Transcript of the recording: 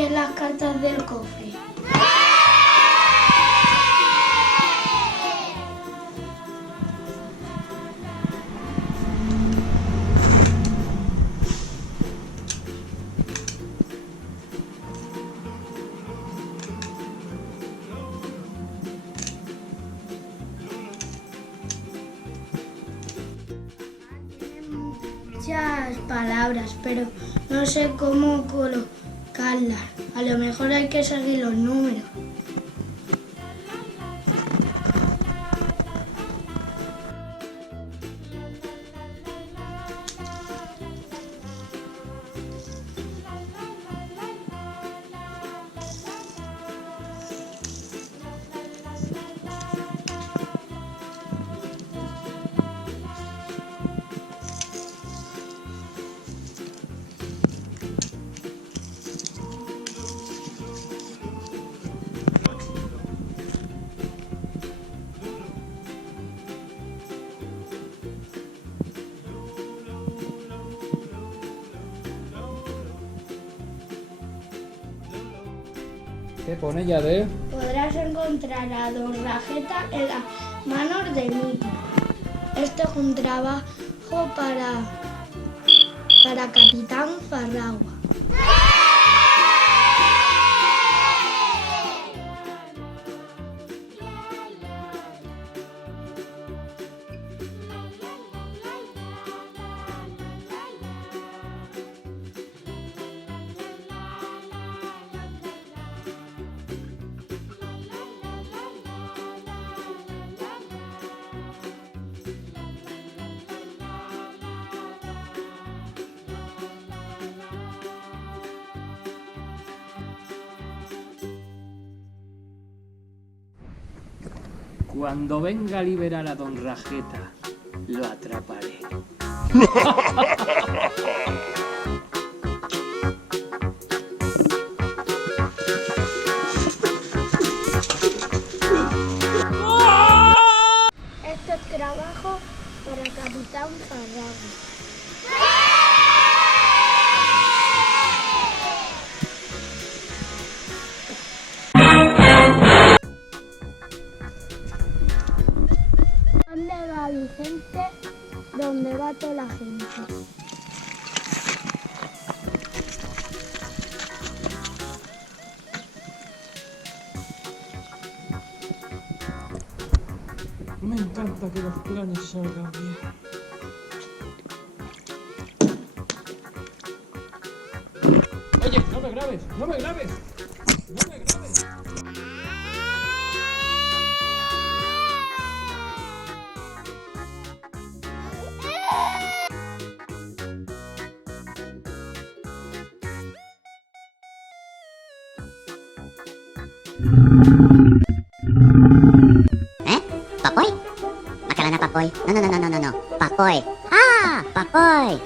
bien las cartas del cofre. Muchas palabras, pero no sé cómo colocarlas. A lo mejor hay que seguir los números. ¿Qué pone ya de? Podrás encontrar a Don Rajeta en las manos de Miki. Esto es un trabajo para Capitán Farragua. Cuando venga a liberar a Don Rajeta, lo atraparé. Esto es trabajo para Capitán Farragua. ¿Dónde va Vicente? ¿Dónde va toda la gente? Me encanta que los planes salgan bien. Oye, no me grabes, no me grabes, no me grabes. Papoy? Akala na Papoy? No. Papoy. Ah! Papoy!